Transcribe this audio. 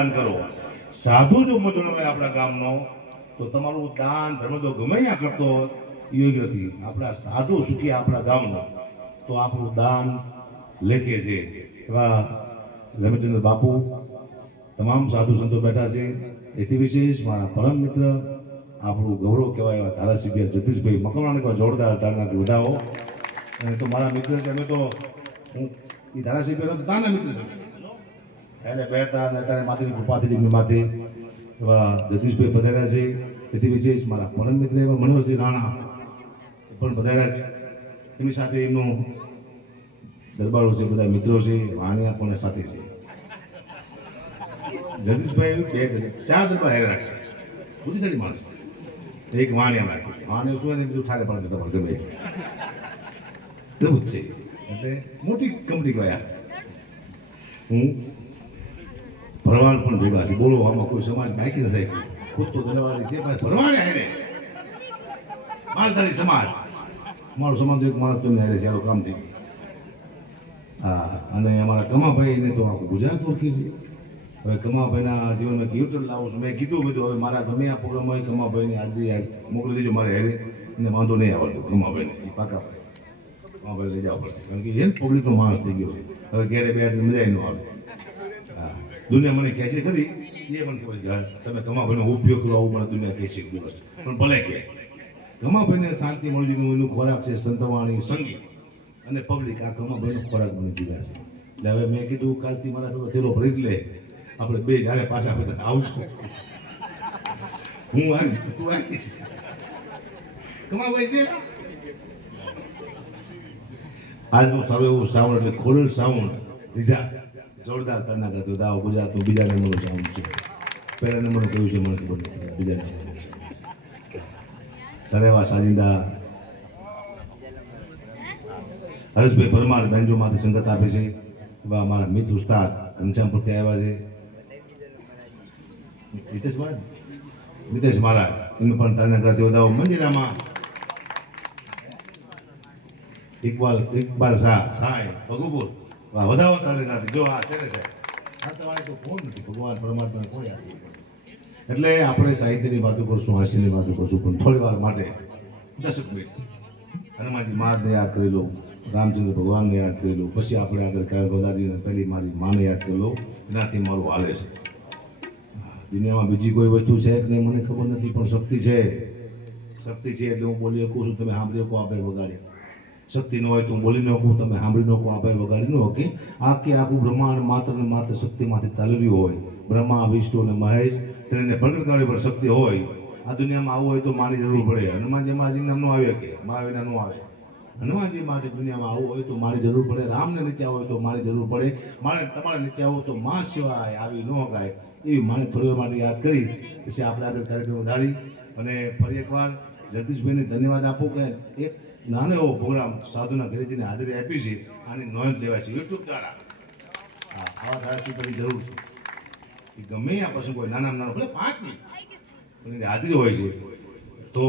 દાન કરો. સાધુ જો મજૂર હોય આપણા ગામનો તો તમારું દાન ધર્મ તો ગમે ત્યાં કરતો યોગ્ય નથી. આપણા સાધુ સુખી આપણા ગામનો તો આપણું દાન લેખે છે. એવા રમેશચંદ્ર બાપુ તમામ સાધુ સંતો બેઠા છે. એથી વિશેષ મારા પરમ મિત્ર આપણું ગૌરવ કહેવાય એવા ધારાસભ્ય જગદીશભાઈ મકવાણા જોરદાર તાળીઓથી વધાવો. અને તો મારા મિત્ર છે, અમે તો હું એ ધારાસભ્ય તો તાના મિત્ર છે એને બેઠા અને અત્યારે માથેની કૃપાથી માથે એવા જગદીશભાઈ પધાર્યા છે. એથી વિશેષ મારા પરમ મિત્ર એવા મનોહરસિંહ રાણા પણ પધાર્યા છે. એમની સાથે એમનો દરબારો છે, બધા મિત્રો છે, વાણિયા પણ સાથે છે. જગદીશભાઈ બે ચાર દરબાર હેર રાખે, બુદ્ધિશાળી માણસ. એક વાણિયા રાખે છે, વાણિયા શું એને બીજું ઠારે પણ દરબાર ગમે એવું જ છે. એટલે મોટી કંપની ગયા. હું ભરવાડ પણ ભેગા છે. બોલો આમાં કોઈ સમાજ બાકી નથી. ખુદ તો ધન્યવાદ છે પણ ભરવાડ હારે માલધારી સમાજ મારો સમાજ એક માણસ તમને હારે છે. આવું કામ થઈ ગયું. હા, અને અમારા કમાભાઈને તો આખું ગુજરાત ઓળખી છે. હવે કમાભાઈના જીવનમાં યુટર્ન લાવું છું. મેં કીધું બધું હવે મારા ગમે આ પ્રોગ્રામ હોય કમાભાઈને આજે મોકલી દેજો મારે હેરે એને વાંધો નહીં આવડતું. કમાભાઈને એ પાકા કમાભાઈ લઈ જવા પડશે કારણ કે એ પબ્લિકનો માણસ થઈ ગયો છે. હવે ઘેરે બે મજા ન આવે. હા, દુનિયા મને કહે છે ખરી એ પણ કહેવાય તમે કમાભાઈનો ઉપયોગ કરો આવું મને દુનિયા કહે છે પણ ભલે કે કમાભાઈને શાંતિ મળી ગયું. એનું ખોરાક છે સંતવાણી સંગીત અને પબ્લિક. આ કમાભાઈનો ખોરાક મને જુદા છે. એટલે હવે મેં કીધું કાલથી મારા થોડો થેલો ભરી લે. આપણે બે જ્યારે પાછા બધા આવશું. હું આવીશ તું આવીશ. કમાભાઈ છે આજનું સારું એવું સાઉન્ડ એટલે ખોડલ સાઉન્ડ બીજા જોરદાર કરના કરતો દાવ ગુજરાતનું બીજા નંબરનું સાઉન્ડ છે. પહેલા નંબરનું કયું છે મને ખબર નથી. બીજા નંબર સરેવા સાજિંદા હરેશભાઈ પરમાર બેન્જોમાંથી સંગત આપે છે. એવા અમારા મિત્ર ઉસ્તાદ ઘનશ્યામ પ્રત્યે આવ્યા છે. મિતેશ મહારાજ એમને પણ તારના કરતી વધાવો. મંદિરામાં ઇકબાલ શાહ સાહેબ ભગુપુર વધાવો તારે જો આ છે ને આ તમારે તો કોણ નથી ભગવાન પરમાત્મા કોઈ આપી. એટલે આપણે સાહિત્યની વાતો કરશું, હાસ્યની વાતો કરશું પણ થોડી વાર માટે 10 મિનિટ હનુમાનજી મહારાજને યાદ કરી લો, રામચંદ્ર ભગવાનને યાદ કરી લો, પછી આપણે આગળ કાંઈ ગોદાદીને પહેલી મારી માને યાદ કરી લો. એનાથી મારું હાલે છે. દુનિયામાં બીજી કોઈ વસ્તુ છે કે નહીં મને ખબર નથી પણ શક્તિ છે. શક્તિ છે એટલે હું બોલી શકું છું. તમે સાંભળી શકો આપણે વગાડી. શક્તિ ન હોય તો હું બોલી ન શકું. તમે સાંભળી ન શકો આપણે વગાડી ન શકે. આખું બ્રહ્માંડ માત્ર ને માત્ર શક્તિમાંથી ચાલી રહ્યું હોય. બ્રહ્મા વિષ્ણુ અને મહેશ તેને પ્રગટ કરવા પર શક્તિ હોય. આ દુનિયામાં આવું હોય તો માની જરૂર પડે. હનુમાનજી મહારાજ નામ ન આવે કે મહાવીરના ન આવે. હનુમાનજી મહારાજ દુનિયામાં આવું હોય તો મારી જરૂર પડે. રામને નીચે હોય તો મારી જરૂર પડે. મારે તમારે નીચે આવો તો માં સિવાય આવી ન ગાય. એવી માને થોડી વાર માટે યાદ કરી પછી આપણે આગળ કાર્યક્રમ વધારી અને ફરી એકવાર જગદીશભાઈને ધન્યવાદ આપો કે એક નાનો એવો પ્રોગ્રામ સાધુના ઘરેજીને હાજરી આપી છે. આની નોંધ લેવાય છે યુટ્યુબ દ્વારા. હા, આવા ધારાસભ્યની જરૂર છે. ગમે આ પ્રસંગ હોય નાના ભલે 5 મિનિટ હાજરી હોય છે તો